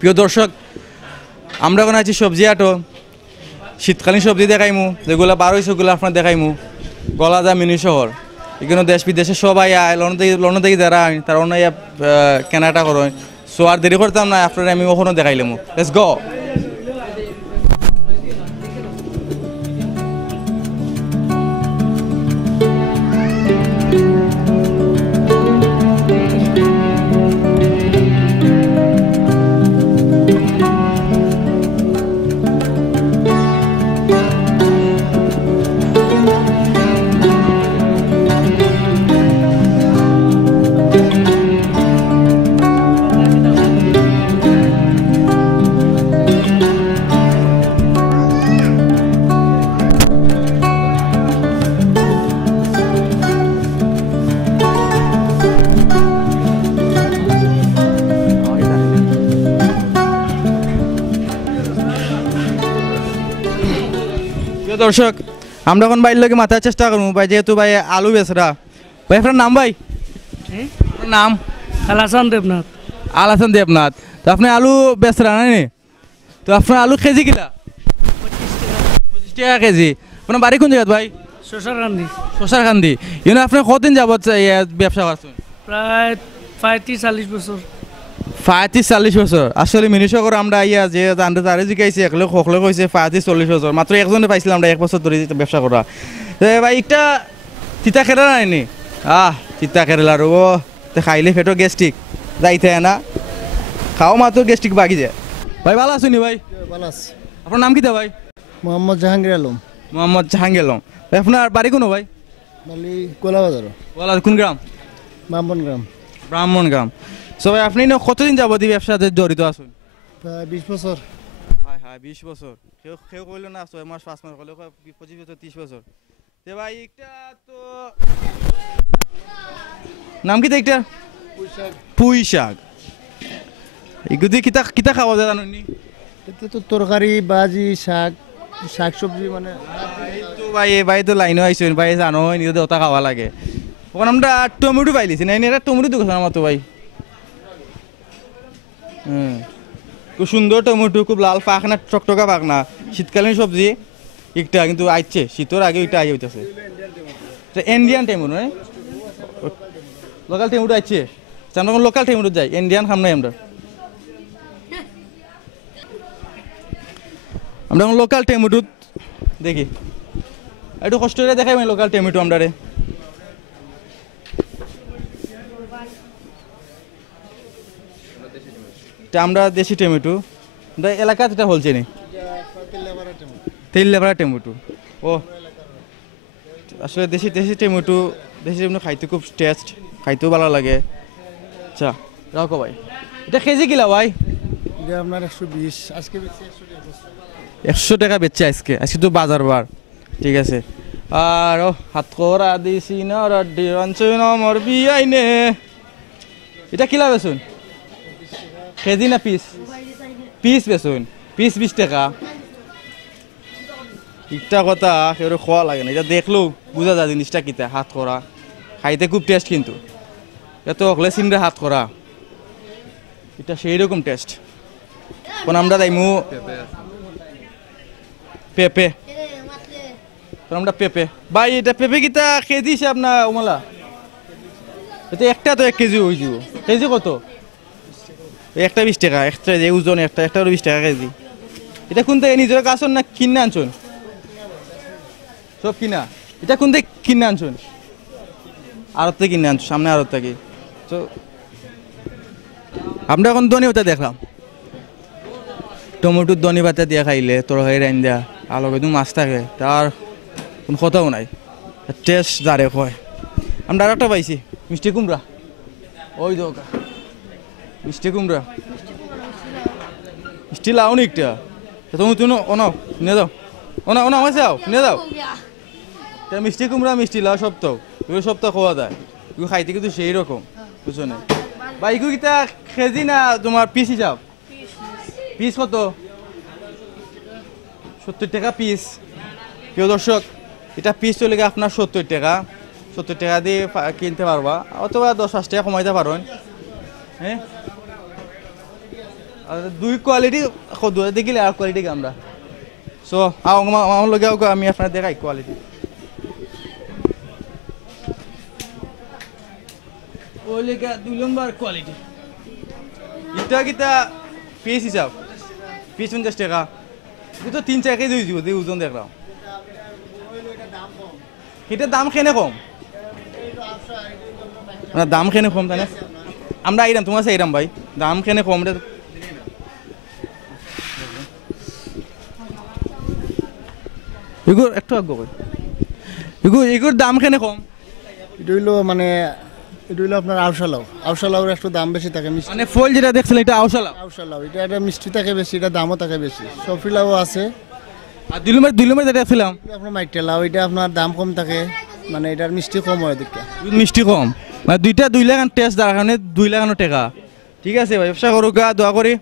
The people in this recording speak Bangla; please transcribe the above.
প্রিয় দর্শক, আমরা এখন আছি সবজি হাটও। শীতকালীন সবজি দেখাইমু, যেগুলো বার হয়েছে ওগুলো আপনার দেখাইমু। গলাদা মিনি শহর, এখানে দেশ বিদেশে সবাই আয়, লন্ডন থেকে যারা আয় তারা অন্য কেনাটা করেন। সো আর দেরি করতাম না, আপনার আমি ওখানে দেখাইলাম। Let's go. দর্শক, আমরা এখন বাইর লোকে মাথার চেষ্টা করবো ভাই, যেহেতু ভাই আলু বেচরা। ভাই আপনার নাম? ভাই নাম? আলাসান দেবনাথ। আলাসান দেবনাথ। তো আপনি আলু বেচরা নাই? তো আপনার আলু কেজি কিলা? 25 টাকা কেজি। আপনার বাড়ি কোন জায়গা ভাই? শশারকান্দি। শশারকান্দি। ইউনো আপনি কতদিন যাবত ব্যবসা করছেন? প্রায় 35-40 বছর। 35-40 বছর। আসলে মিনিশকর আমরা ইয়া যে জানতে তারে জিজ্ঞাসি, একলে খোকলে কইছে 35-40 বছর। মাত্র একজনে পাইছিলাম আমরা 1 বছর ধরে ব্যবসা করা। ভাই একটা তিতা কেরা নাইনি? তিতা কেরালার ও খাইলে ফেটো গ্যাস্ট্রিক যাইতে না, খাও মাত্র গ্যাস্ট্রিক বাকি যায়। ভাই ভালো আছেন ভাই? ভালো আছে। আপনার নাম কি দা ভাই? মোহাম্মদ জাহাঙ্গীর আলম। মোহাম্মদ জাহাঙ্গীর আলম। ভাই আপনার বাড়ি কোনো ভাই? বালি কোলাবাজার। কোন গ্রাম? ব্রাহ্মণগ্রাম। ব্রাহ্মণগ্রাম। সো ভাই আপনি কতদিন যাবত এই ব্যবসাতে জড়িত আছেন? প্রায় 20 বছর। হ্যাঁ 20 বছর। কেউ কইল না 6 মাস 5 মাস কইলে 25 বছর 30 বছর। তে ভাই একটা তো নাম কি একটা? পুঁই শাক। এগুদি কিতা খাওয়া যায় জানেননি? এতে তো তরকারি, বাজি, শাক, শাকসবজি মানে। এই তো ভাই তো লাইনও আইছেন ভাই, জানো নিজে ওটা খাওয়া লাগে। ওখানে আমরা টমেটো পাইলিছি না, এটা টমেটো দোকান আমার তো ভাই। খুব সুন্দর টমেটো, খুব লাল পাখনা, টকটকা পাখনা। শীতকালীন সবজি একটা কিন্তু আইছে, শীতের আগে ওইটা আই হইতেছে। ইন্ডিয়ান টমেটো নয়, লোকাল টমেটো আইছে। আমরা লোকাল টমেটো যাই, ইন্ডিয়ান খাম নাই আমরা। আমরা লোকাল টমেটো দেখি, একটু কষ্ট করে দেখাই লোকাল টমেটো আমরা রে। আমরা দেশি টমেটো এলাকাতে এটা বলছে নি, তেল লেবারা টমেটো। ও আসলে দেশি টমেটো, দেশি টমেটো খাইতে খুব টেস্ট, খাইতেও ভালো লাগে। আচ্ছা রাখো ভাই, এটা কেজি কিলা ভাই? এটা আপনার 120। আজকে 100 টাকা বেচছে আজকে। আজকে তো বাজার বার, ঠিক আছে। আর হাত করা দিছি না রাড্ডি রাঞ্চন আমার বিয়াইনে। এটা কিলা বেচুন? কেজি না পিস? পিস বেচুন। পিস 20 টাকা। একটা কথা কেউ খোয়া লাগে না, এটা দেখলেও বোঝা যায় জিনিসটা কিতা। হাত করা খাইতে খুব টেস্ট, কিন্তু এত হলে সিমরে হাত করা এটা সেই রকম টেস্ট। কোন আমরা দাইমু পেঁপে, আমরা পেঁপে। ভাই এটা পেঁপে কিতা কেজি হিসাব না ওমালা? এটা একটা তো 1 কেজি হয়ে যাব। কেজি কত? একটা 20 টাকা। একটা যে ওজন একটা 20 টাকা কেজি। এটা কোন থেকে নিজের কাছন না কিনে আনছুন? সব কিনা। এটা কোন থেকে কিনে আনছুন? আড়ত থেকে কিনে আনছুন, সামনে আড়ত থেকে। তো আমরা এখন ধনি পাতা দেখলাম, টমেটোর ধনি পাতা দিয়ে খাইলে তরকারি রাইন দেয়া আলো একদম মাছ থাকে, তার কোনো কথাও নাই, টেস্ট যারে হয়। আমরা আর একটা পাইছি মিষ্টি কুমড়া। ওই দোকা মিষ্টি কুমড়া, মিষ্টি লাও নি একটা? তুমি তুমি অনাও নিয়ে যাও, ওনা হয়েছে যাও নিয়ে যাও। মিষ্টি কুমড়া মিষ্টি লাও সব তো এগুলো সব তো খাওয়া যায়, এগুলো খাইতে কিন্তু সেই রকম বুঝছো না। বা এগুলো কিতা কেজি না তোমার পিস হিসাব? পিস কত? 70 টাকা পিস। প্রিয় দর্শক, এটা পিস চলে গেছে আপনার 70 টাকা। 70 টাকা দিয়ে কিনতে পারবা, অথবা 10-5 টাকা কমাইতে পারেন। হ্যাঁ, আর দুই কোয়ালিটি দেখিলে আর কোয়ালিটি আমরা সো আমার লগে আমি আপনার দেখাই কোয়ালিটি। ওই লেখা 2 নম্বর কোয়ালিটি, এটা কিতা পিস হিসাব, পিস 50 টাকা, এটা 3-4 কেজি দিব দিয়ে ওজন দেখলাম। এটার দাম কেনে কম, না দাম কেনে কম তাই না? আমরা আইরাম তোমার কাছে আইরাম ভাই, দাম কেনে কম রে? এগুলো একটু আগ্রহ কই, এগুলোর দাম কেনে কম? এটা হইলো মানে এটা হইলো আপনার আউশালাউর একটু দাম বেশি থাকে, মিষ্টি মানে ফল যেটা দেখছিলেন এটা আউশালা, আউশালাউ এটা একটা মিষ্টি থাকে বেশি, এটা দামও থাকে বেশি। সফিলাও আছে, আর 2 নম্বর যেটা দেখছিলাম এটা আপনার মাইটেলাও, এটা আপনার দাম কম থাকে, মানে এটার মিষ্টি কম হয় দিকটা। মিষ্টি কম, মানে দুইটা 2 লাখ টেস্ট দেওয়ার কারণে 2 লাখ টাকা। ঠিক আছে ভাই, ব্যবসা করুক, দোয়া করি।